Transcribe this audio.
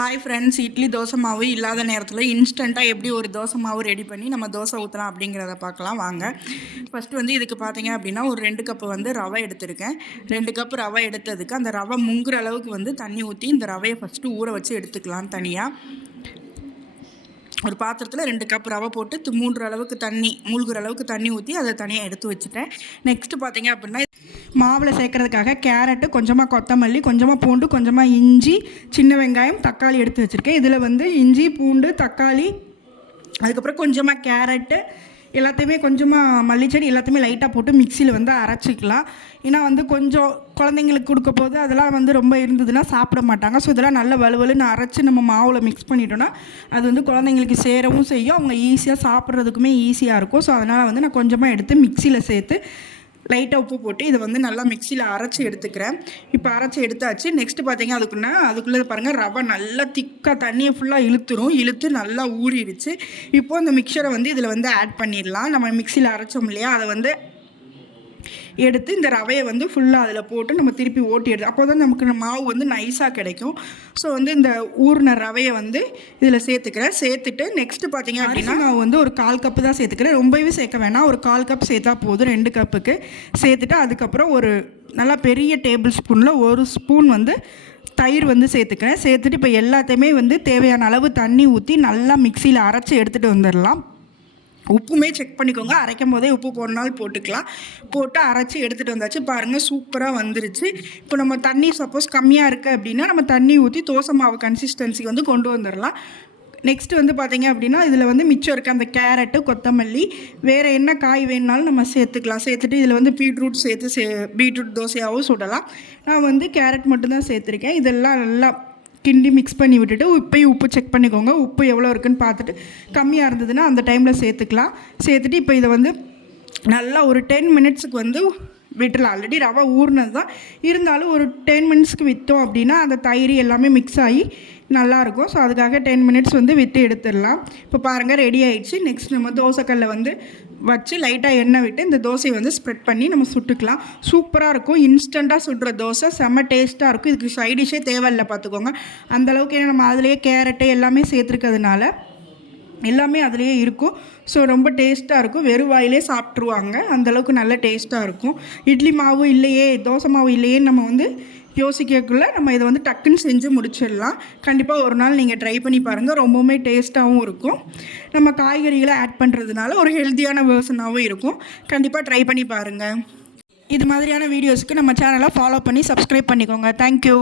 Hi friends idli dosa மாவு இல்லாத நேரத்தில் இன்ஸ்டண்ட்டாக எப்படி ஒரு தோசை மாவு ரெடி பண்ணி நம்ம தோசை ஊற்றலாம் அப்படிங்கிறத பார்க்கலாம். வாங்க. ஃபஸ்ட்டு வந்து இதுக்கு பார்த்தீங்க அப்படின்னா ஒரு ரெண்டு கப்பு வந்து ரவை எடுத்திருக்கேன். ரெண்டு கப்பு ரவை எடுத்ததுக்கு அந்த ரவை முங்குற அளவுக்கு வந்து தண்ணி ஊற்றி இந்த ரவையை ஃபஸ்ட்டு ஊற வச்சு எடுத்துக்கலாம் தனியாக ஒரு பாத்திரத்தில் ரெண்டு கப் ரவை போட்டு மூன்று அளவுக்கு தண்ணி மூழ்கிற அளவுக்கு தண்ணி ஊற்றி அதை தனியாக எடுத்து வச்சுட்டேன். நெக்ஸ்ட்டு பார்த்தீங்க அப்படின்னா மாவில் சேர்க்கறதுக்காக கேரட்டு கொஞ்சமாக கொத்தமல்லி கொஞ்சமாக பூண்டு கொஞ்சமாக இஞ்சி சின்ன வெங்காயம் தக்காளி எடுத்து வச்சுருக்கேன். இதில் வந்து இஞ்சி பூண்டு தக்காளி அதுக்கப்புறம் கொஞ்சமாக கேரட்டு எல்லாத்தையுமே கொஞ்சமாக மல்லிச்செடி எல்லாத்தையுமே லைட்டாக போட்டு மிக்சியில் வந்து அரைச்சிக்கலாம். ஏன்னா வந்து கொஞ்சம் குழந்தைங்களுக்கு கொடுக்க போது அதெல்லாம் வந்து ரொம்ப இருந்ததுன்னா சாப்பிட மாட்டாங்க. ஸோ இதெல்லாம் நல்ல வலுவலுன்னு அரைச்சி நம்ம மாவில் மிக்ஸ் பண்ணிட்டோன்னா அது வந்து குழந்தைங்களுக்கு சேரவும் செய்யும். அவங்க ஈஸியாக சாப்பிட்றதுக்குமே ஈஸியாக இருக்கும். ஸோ அதனால் வந்து நான் கொஞ்சமாக எடுத்து மிக்சியில் சேர்த்து லைட்டாக உப்பு போட்டு இதை வந்து நல்லா மிக்சியில் அரைச்சி எடுத்துக்கிறேன். இப்போ அரைச்சி எடுத்தாச்சு. நெக்ஸ்ட்டு பார்த்தீங்க அதுக்குன்னா அதுக்குள்ளே பாருங்கள் ரவை நல்லா திக்காக தண்ணியை ஃபுல்லாக இழுத்துரும். இழுத்து நல்லா ஊறிடுச்சு. இப்போது அந்த மிக்சரை வந்து இதில் வந்து ஆட் பண்ணிடலாம். நம்ம மிக்சியில் அரைச்சோம் இல்லையா? அதை வந்து எடுத்து இந்த ரவையை வந்து ஃபுல்லாக அதில் போட்டு நம்ம திருப்பி ஓட்டி எடுத்து அப்போ தான் நமக்கு மாவு வந்து நைஸாக கிடைக்கும். ஸோ வந்து இந்த ஊறின ரவையை வந்து இதில் சேர்த்துக்கிறேன். சேர்த்துட்டு நெக்ஸ்ட்டு பார்த்தீங்க அப்படின்னா நான் வந்து ஒரு கால் கப்பு தான் சேர்த்துக்கிறேன். ரொம்பவே சேர்க்க வேணாம். ஒரு கால் கப் சேர்த்தா போதும். ரெண்டு கப்புக்கு. சேர்த்துட்டு அதுக்கப்புறம் ஒரு நல்லா பெரிய டேபிள் ஸ்பூனில் ஒரு ஸ்பூன் வந்து தயிர் வந்து சேர்த்துக்கிறேன். சேர்த்துட்டு இப்போ எல்லாத்தையுமே வந்து தேவையான அளவு தண்ணி ஊற்றி நல்லா மிக்சியில் அரைச்சி எடுத்துகிட்டு வந்துடலாம். உப்புமே செக் பண்ணிக்கோங்க. அரைக்கும் போதே உப்பு போடனாலும் போட்டுக்கலாம். போட்டு அரைச்சி எடுத்துகிட்டு வந்தாச்சு. பாருங்கள் சூப்பராக வந்துருச்சு. இப்போ நம்ம தண்ணி சப்போஸ் கம்மியாக இருக்குது அப்படின்னா நம்ம தண்ணி ஊற்றி தோசை மாவு கன்சிஸ்டன்சிக்கு வந்து கொண்டு வந்துடலாம் நெக்ஸ்ட் வந்து பார்த்தீங்க அப்படின்னா இதில் வந்து மிச்சம் இருக்க அந்த கேரட்டு கொத்தமல்லி வேறு என்ன காய் வேணுனாலும் நம்ம சேர்த்துக்கலாம். சேர்த்துட்டு இதில் வந்து பீட்ரூட் சேர்த்து சே பீட்ரூட் தோசையாகவும் சுடலாம். நான் வந்து கேரட் மட்டும்தான் சேர்த்துருக்கேன். இதெல்லாம் நல்லா கிண்டி மிக்ஸ் பண்ணி விட்டுட்டு உப்பையும் உப்பு செக் பண்ணிக்கோங்க. உப்பு எவ்வளோ இருக்குன்னு பார்த்துட்டு கம்மியாக இருந்ததுன்னா அந்த டைமில் சேர்த்துக்கலாம். சேர்த்துட்டு இப்போ இதை வந்து நல்லா ஒரு டென் மினிட்ஸுக்கு வந்து விட்டுலாம் ஆல்ரெடி ரவை ஊறினது தான் இருந்தாலும் ஒரு டென் மினிட்ஸ்க்கு விற்றோம் அப்படின்னா அந்த தயிர் எல்லாமே மிக்ஸ் ஆகி நல்லாயிருக்கும். ஸோ அதுக்காக டென் மினிட்ஸ் வந்து விற்று எடுத்துடலாம். இப்போ பாருங்கள் ரெடி ஆகிடுச்சு நெக்ஸ்ட் நம்ம தோசைக்கல்ல வந்து வச்சு லைட்டாக எண்ணெய் விட்டு இந்த தோசையை வந்து ஸ்ப்ரெட் பண்ணி நம்ம சுட்டுக்கலாம். சூப்பராக இருக்கும். இன்ஸ்டண்ட்டாக சுடுற தோசை செம்ம டேஸ்ட்டாக இருக்கும். இதுக்கு சைடிஷே தேவையில்லை பார்த்துக்கோங்க. அந்தளவுக்கு ஏன்னா நம்ம அதிலேயே கேரட்டு எல்லாமே சேர்த்துருக்கிறதுனால எல்லாமே அதுலேயே இருக்கும். ஸோ ரொம்ப டேஸ்ட்டாக இருக்கும். வெறும் வாயிலே சாப்பிட்ருவாங்க அந்தளவுக்கு நல்ல டேஸ்ட்டாக இருக்கும். இட்லி மாவு இல்லையே தோசை மாவு இல்லையே நம்ம வந்து யோசிக்கக்குள்ள நம்ம இதை வந்து டக்குன்னு செஞ்சு முடிச்சிடலாம். கண்டிப்பாக ஒரு நாள் நீங்கள் ட்ரை பண்ணி பாருங்கள் ரொம்பவுமே டேஸ்ட்டாகவும் இருக்கும். நம்ம காய்கறிகளை ஆட் பண்ணுறதுனால ஒரு ஹெல்த்தியான வேர்சனாகவும் இருக்கும். கண்டிப்பாக ட்ரை பண்ணி பாருங்கள் இது மாதிரியான வீடியோஸ்க்கு நம்ம சேனலை ஃபாலோ பண்ணி சப்ஸ்கிரைப் பண்ணிக்கோங்க. தேங்க்யூ